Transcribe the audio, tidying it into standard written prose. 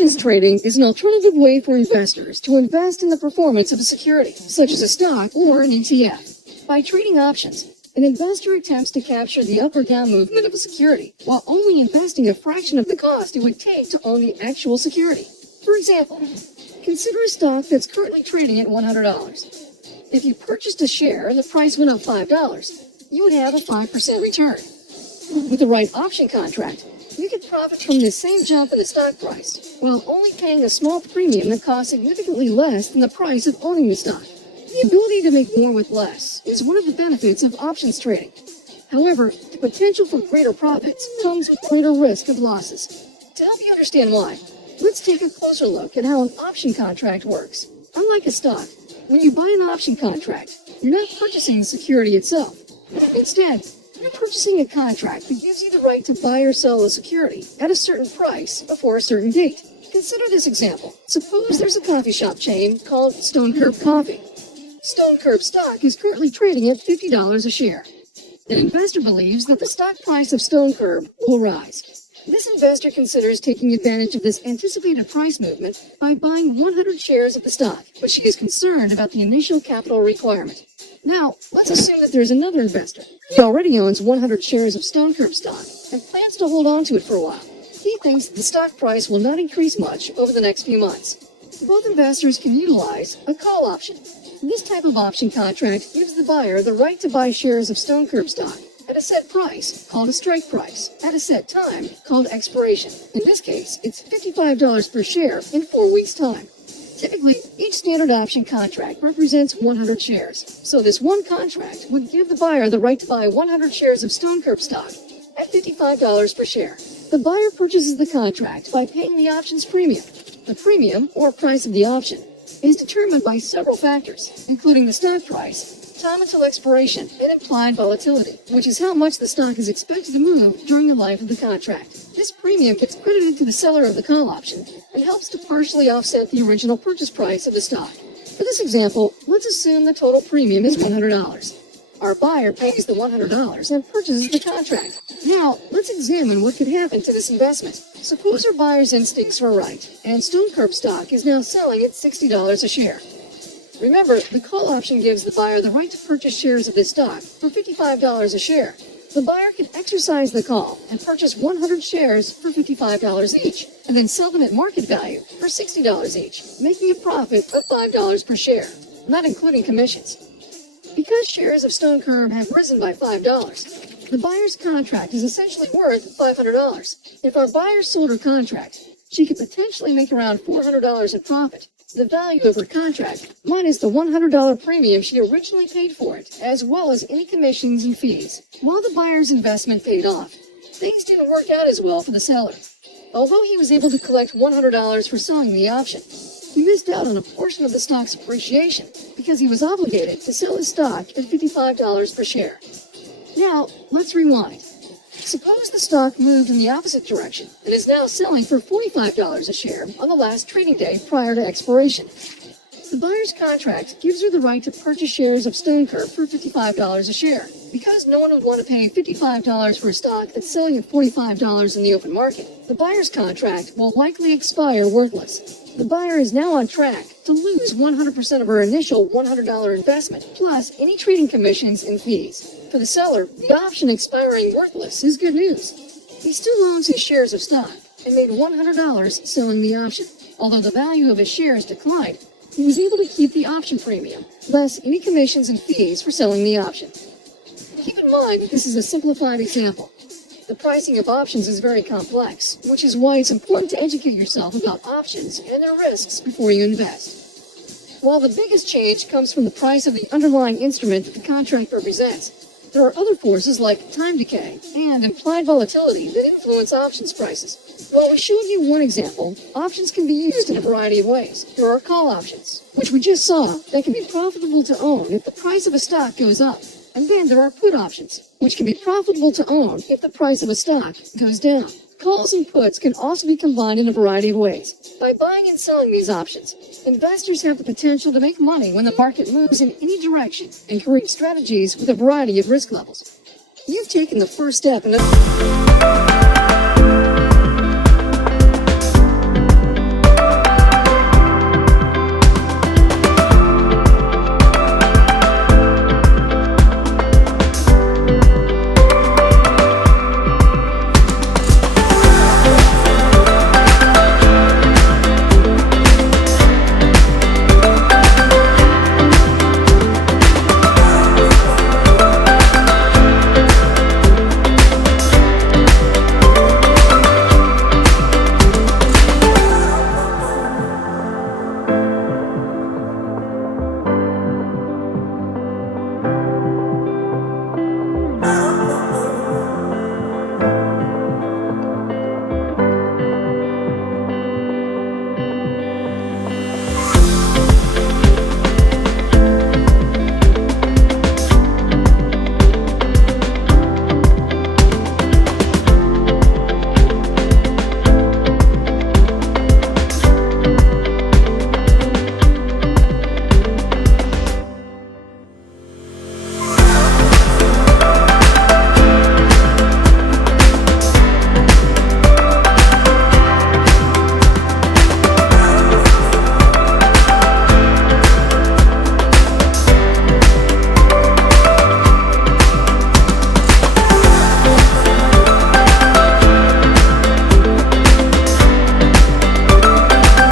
Options trading is an alternative way for investors to invest in the performance of a security, such as a stock or an ETF. By trading options, an investor attempts to capture the up or down movement of a security, while only investing a fraction of the cost it would take to own the actual security. For example, consider a stock that's currently trading at $100. If you purchased a share and the price went up $5, you would have a 5% return. With the right option contract, you could profit from the same jump in the stock price, while only paying a small premium that costs significantly less than the price of owning the stock. The ability to make more with less is one of the benefits of options trading. However, the potential for greater profits comes with greater risk of losses. To help you understand why, let's take a closer look at how an option contract works. Unlike a stock, when you buy an option contract, you're not purchasing the security itself. Instead, you're purchasing a contract that gives you the right to buy or sell a security at a certain price before a certain date. Consider this example. Suppose there's a coffee shop chain called Stone Curb Coffee. Stone Curb stock is currently trading at $50 a share. An investor believes that the stock price of Stone Curb will rise. This investor considers taking advantage of this anticipated price movement by buying 100 shares of the stock, but she is concerned about the initial capital requirement. Now, let's assume that there's another investor. He already owns 100 shares of Stone Curb stock and plans to hold on to it for a while. He thinks the stock price will not increase much over the next few months. Both investors can utilize a call option. This type of option contract gives the buyer the right to buy shares of Stone Curb stock at a set price, called a strike price, at a set time, called expiration. In this case, it's $55 per share in 4 weeks' time. Typically, each standard option contract represents 100 shares. So this one contract would give the buyer the right to buy 100 shares of Stone Curb stock at $55 per share. The buyer purchases the contract by paying the options premium. The premium, or price of the option, is determined by several factors, including the stock price, time until expiration, and implied volatility, which is how much the stock is expected to move during the life of the contract. This premium gets credited to the seller of the call option and helps to partially offset the original purchase price of the stock. For this example, let's assume the total premium is $100. Our buyer pays the $100 and purchases the contract. Now, let's examine what could happen to this investment. Suppose our buyer's instincts were right, and Stone Curb stock is now selling at $60 a share. Remember, the call option gives the buyer the right to purchase shares of this stock for $55 a share. The buyer can exercise the call and purchase 100 shares for $55 each, and then sell them at market value for $60 each, making a profit of $5 per share, not including commissions. Because shares of Stone Curb have risen by $5, the buyer's contract is essentially worth $500. If our buyer sold her contract, she could potentially make around $400 in profit. The value of her contract minus the $100 premium she originally paid for it, as well as any commissions and fees. While the buyer's investment paid off, things didn't work out as well for the seller. Although he was able to collect $100 for selling the option, he missed out on a portion of the stock's appreciation because he was obligated to sell his stock at $55 per share. Now, let's rewind. Suppose the stock moved in the opposite direction and is now selling for $45 a share on the last trading day prior to expiration. The buyer's contract gives her the right to purchase shares of Stone Curb for $55 a share. Because no one would want to pay $55 for a stock that's selling at $45 in the open market, the buyer's contract will likely expire worthless. The buyer is now on track to lose 100% of her initial $100 investment, plus any trading commissions and fees. For the seller, the option expiring worthless is good news. He still owns his shares of stock and made $100 selling the option. Although the value of his shares declined, he was able to keep the option premium, less any commissions and fees for selling the option. Keep in mind that this is a simplified example. The pricing of options is very complex, which is why it's important to educate yourself about options and their risks before you invest. While the biggest change comes from the price of the underlying instrument that the contract represents, there are other forces like time decay and implied volatility that influence options prices. While we showed you one example, options can be used in a variety of ways. There are call options, which we just saw, that can be profitable to own if the price of a stock goes up. And then there are put options, which can be profitable to own if the price of a stock goes down. Calls and puts can also be combined in a variety of ways. By buying and selling these options, investors have the potential to make money when the market moves in any direction and create strategies with a variety of risk levels. You've taken the first step in